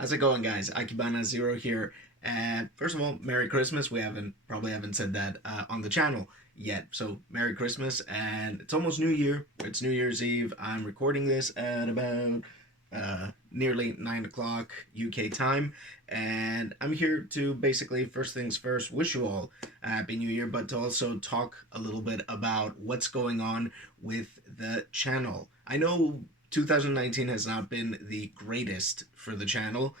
How's it going, guys? Akibanazero here. And first of all, Merry Christmas. We probably haven't said that on the channel yet. So Merry Christmas, and it's almost New Year. It's New Year's Eve. I'm recording this at about nearly 9 o'clock UK time, and I'm here to basically first things first wish you all a Happy New Year, but to also talk a little bit about what's going on with the channel. I know 2019 has not been the greatest for the channel.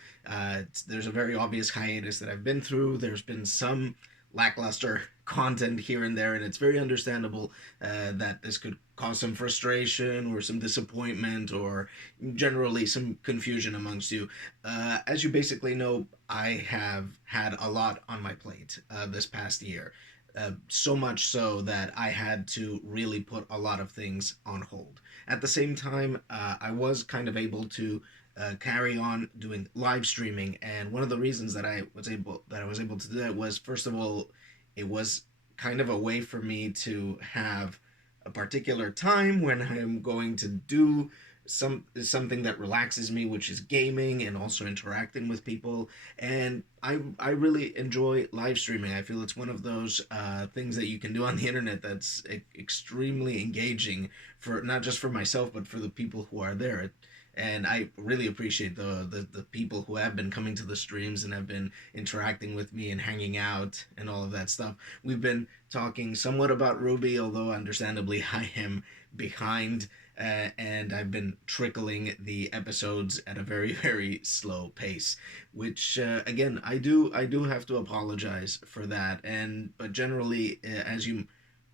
There's a very obvious hiatus that I've been through. There's been some lackluster content here and there, and it's very understandable that this could cause some frustration or some disappointment or generally some confusion amongst you. As you basically know, I have had a lot on my plate this past year. So much so that I had to really put a lot of things on hold. At the same time, I was kind of able to carry on doing live streaming, and one of the reasons that I was able to do that was, first of all, it was kind of a way for me to have a particular time when I'm going to do something that relaxes me, which is gaming and also interacting with people. And I really enjoy live streaming. I feel it's one of those things that you can do on the internet that's extremely engaging, for not just for myself but for the people who are there. And I really appreciate the people who have been coming to the streams and have been interacting with me and hanging out and all of that stuff. We've been talking somewhat about Ruby, although understandably I am behind, and I've been trickling the episodes at a very very slow pace, which again I do have to apologize for that. And but generally,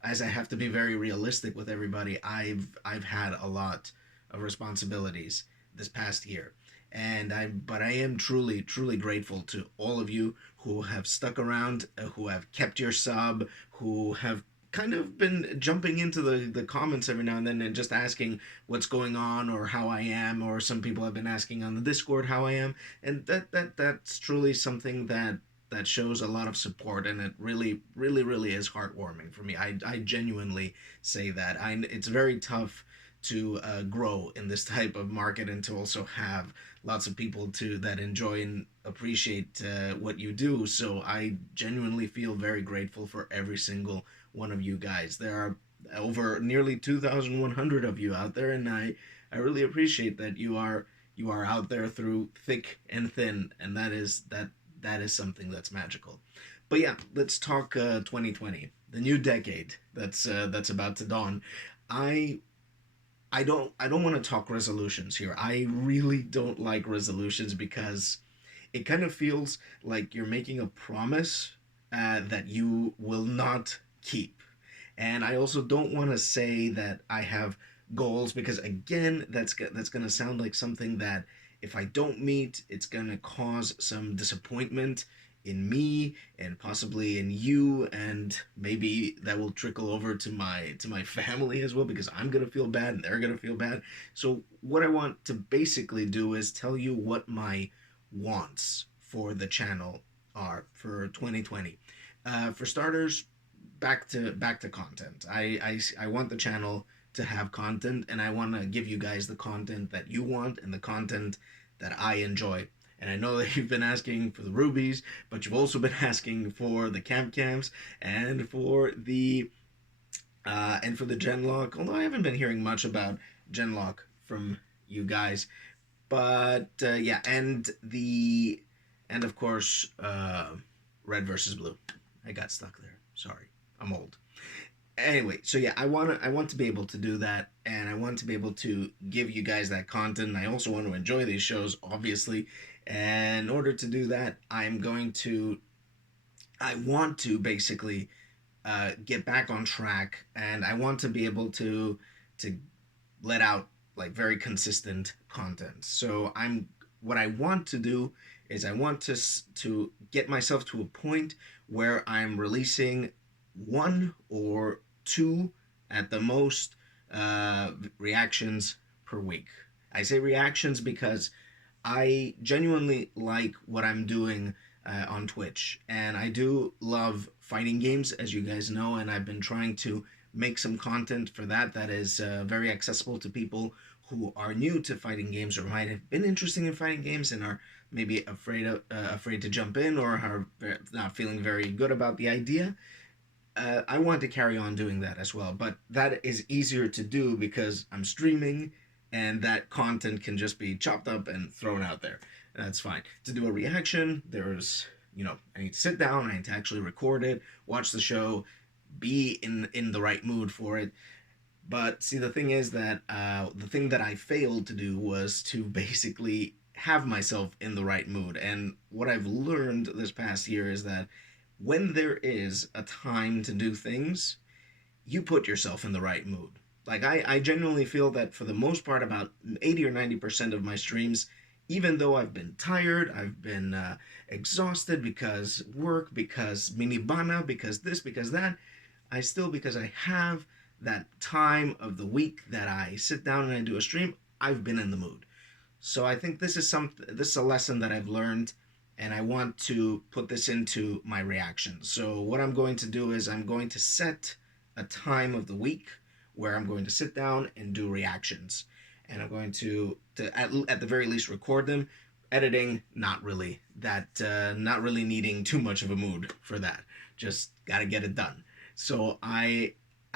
as I have to be very realistic with everybody, I've had a lot of responsibilities this past year. And I am truly grateful to all of you who have stuck around, who have kept your sub, who have kind of been jumping into the comments every now and then and just asking what's going on or how I am, or some people have been asking on the Discord how I am. And that's truly something that shows a lot of support, and it really is heartwarming for me. I genuinely say that. It's very tough to grow in this type of market and to also have lots of people to that enjoy and appreciate what you do. So I genuinely feel very grateful for every single one of you guys. There are over nearly 2,100 of you out there, and I really appreciate that you are out there through thick and thin, and that is something that's magical. But yeah, let's talk 2020, the new decade that's about to dawn. I I don't want to talk resolutions here. I really don't like resolutions because it kind of feels like you're making a promise that you will not keep. And I also don't want to say that I have goals, because again, that's going to sound like something that if I don't meet, it's going to cause some disappointment in me and possibly in you, and maybe that will trickle over to my family as well, because I'm going to feel bad and they're going to feel bad. So what I want to basically do is tell you what my wants for the channel are for 2020. For starters, back to content. I want the channel to have content, and I want to give you guys the content that you want and the content that I enjoy. And I know that you've been asking for the rubies, but you've also been asking for the camp camps and for the genlock. Although I haven't been hearing much about genlock from you guys, but yeah, and of course, red versus blue. I got stuck there. Sorry, I'm old. Anyway, so yeah, I want to be able to do that, and I want to be able to give you guys that content. And I also want to enjoy these shows, obviously. And in order to do that, I want to basically get back on track, and I want to be able to let out like very consistent content. So what I want to do is I want to get myself to a point where I'm releasing one or two at the most reactions per week. I say reactions because I genuinely like what I'm doing on Twitch, and I do love fighting games, as you guys know, and I've been trying to make some content for that is very accessible to people who are new to fighting games or might have been interested in fighting games and are maybe afraid to jump in or are not feeling very good about the idea. I want to carry on doing that as well, but that is easier to do because I'm streaming and that content can just be chopped up and thrown out there. That's fine. To do a reaction, I need to sit down, I need to actually record it, watch the show, be in the right mood for it. But see, the thing is that the thing that I failed to do was to basically have myself in the right mood. And what I've learned this past year is that when there is a time to do things, you put yourself in the right mood. Like, I genuinely feel that for the most part, about 80 or 90% of my streams, even though I've been tired, I've been exhausted because work, because minibana, because this, because that, because I have that time of the week that I sit down and I do a stream, I've been in the mood. So I think this is a lesson that I've learned, and I want to put this into my reactions. So what I'm going to do is I'm going to set a time of the week where I'm going to sit down and do reactions, and I'm going to at the very least record them. Editing, not really. Not really needing too much of a mood for that. Just gotta get it done. So I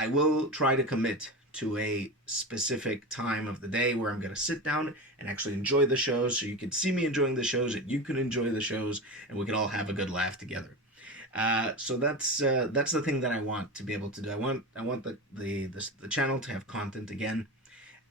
will try to commit to a specific time of the day where I'm going to sit down and actually enjoy the shows, so you can see me enjoying the shows and you can enjoy the shows and we can all have a good laugh together. So that's the thing that I want to be able to do. I want the channel to have content again,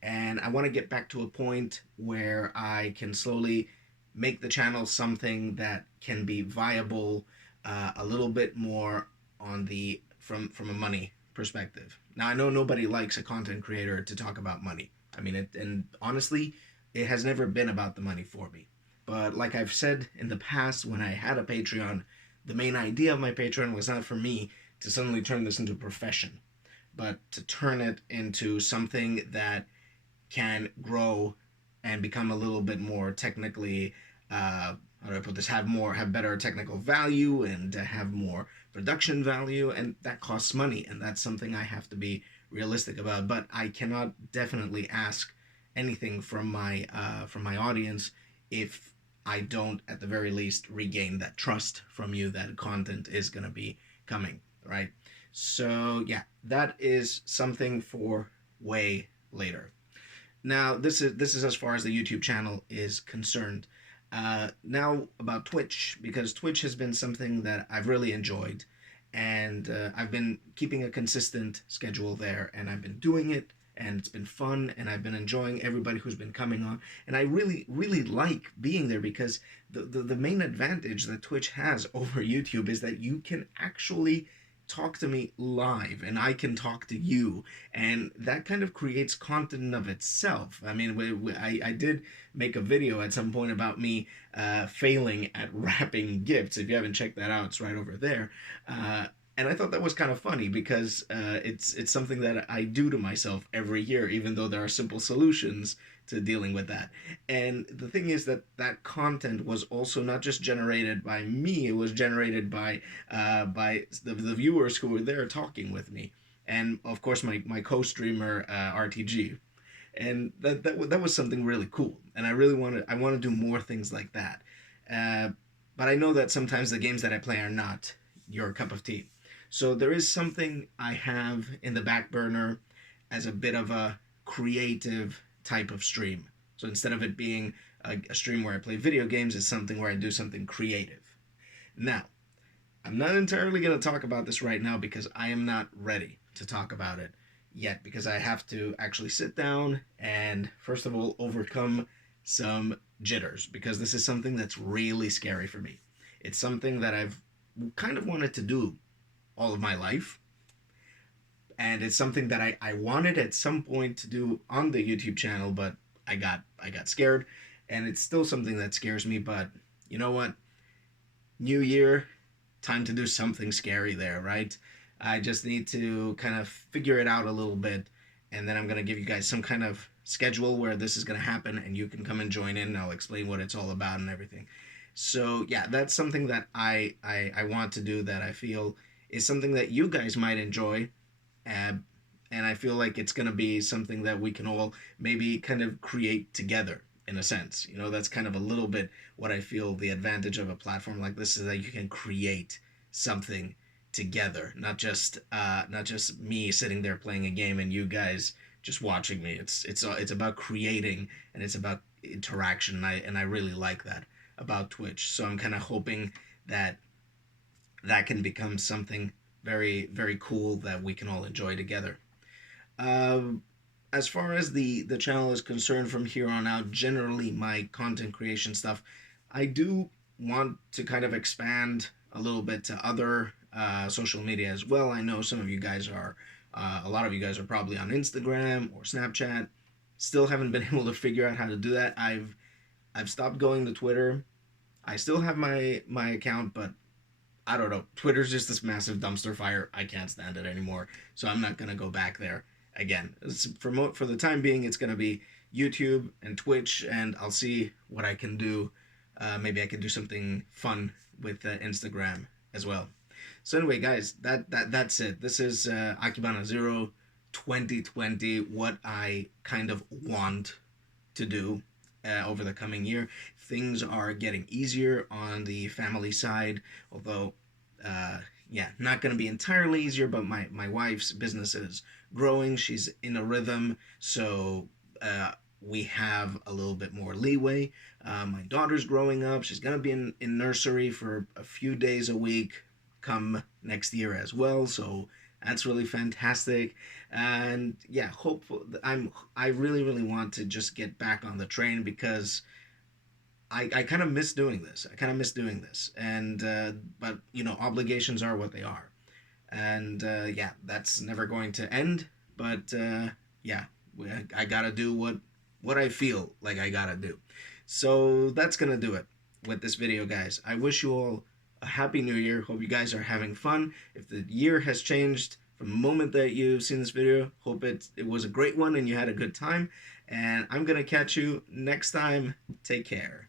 and I want to get back to a point where I can slowly make the channel something that can be viable a little bit more on the from a money perspective. Now, I know nobody likes a content creator to talk about money. I mean, and honestly, it has never been about the money for me. But like I've said in the past, when I had a Patreon, the main idea of my Patreon was not for me to suddenly turn this into a profession, but to turn it into something that can grow and become a little bit more technically how do I put this, have better technical value and have more production value, and that costs money, and that's something I have to be realistic about. But I cannot definitely ask anything from my audience if I don't at the very least regain that trust from you that content is going to be coming, right? So yeah, that is something for way later. Now, this is as far as the YouTube channel is concerned. Now about Twitch, because Twitch has been something that I've really enjoyed, and I've been keeping a consistent schedule there, and I've been doing it, and it's been fun, and I've been enjoying everybody who's been coming on, and I really, really like being there because the main advantage that Twitch has over YouTube is that you can actually talk to me live and I can talk to you, and that kind of creates content in of itself. I mean, I did make a video at some point about me failing at wrapping gifts. If you haven't checked that out, it's right over there. And I thought that was kind of funny because it's something that I do to myself every year, even though there are simple solutions to dealing with that. And the thing is that that content was also not just generated by me; it was generated by the viewers who were there talking with me, and of course my co-streamer RTG. And that was something really cool, and I want to do more things like that. Uh, but I know that sometimes the games that I play are not your cup of tea. So there is something I have in the back burner as a bit of a creative type of stream. So instead of it being a stream where I play video games, it's something where I do something creative. Now, I'm not entirely going to talk about this right now because I am not ready to talk about it yet, because I have to actually sit down and, first of all, overcome some jitters, because this is something that's really scary for me. It's something that I've kind of wanted to do all of my life, and it's something that I wanted at some point to do on the YouTube channel, but I got scared, and it's still something that scares me. But you know what? New year, time to do something scary there, right? I just need to kind of figure it out a little bit, and then I'm gonna give you guys some kind of schedule where this is gonna happen, and you can come and join in. And I'll explain what it's all about and everything. So yeah, that's something that I want to do, that I feel is something that you guys might enjoy. Uh, and I feel like it's gonna be something that we can all maybe kind of create together in a sense. You know, that's kind of a little bit what I feel the advantage of a platform like this is that you can create something together, not just me sitting there playing a game and you guys just watching me. It's about creating, and it's about interaction, and I really like that about Twitch. So I'm kind of hoping that that can become something very cool that we can all enjoy together. Um, as far as the channel is concerned, from here on out, generally my content creation stuff, I do want to kind of expand a little bit to other social media as well. I know some of you guys are, a lot of you guys are probably on Instagram or Snapchat. Still haven't been able to figure out how to do that. I've stopped going to Twitter. I still have my account, but I don't know. Twitter's just this massive dumpster fire. I can't stand it anymore. So I'm not gonna go back there again. For the time being, it's gonna be YouTube and Twitch, and I'll see what I can do. Maybe I can do something fun with Instagram as well. So anyway, guys, that's it. This is Akibanazero 2020. What I kind of want to do over the coming year. Things are getting easier on the family side, although, yeah, not going to be entirely easier, but my wife's business is growing. She's in a rhythm, so we have a little bit more leeway. My daughter's growing up. She's going to be in nursery for a few days a week come next year as well, so that's really fantastic. And yeah, I really want to just get back on the train because I kind of miss doing this. I kind of miss doing this, and but you know, obligations are what they are, and yeah, that's never going to end. But yeah, I gotta do what I feel like I gotta do. So that's gonna do it with this video, guys. I wish you all a happy new year. Hope you guys are having fun. If the year has changed from the moment that you've seen this video, hope it was a great one and you had a good time. And I'm gonna catch you next time. Take care.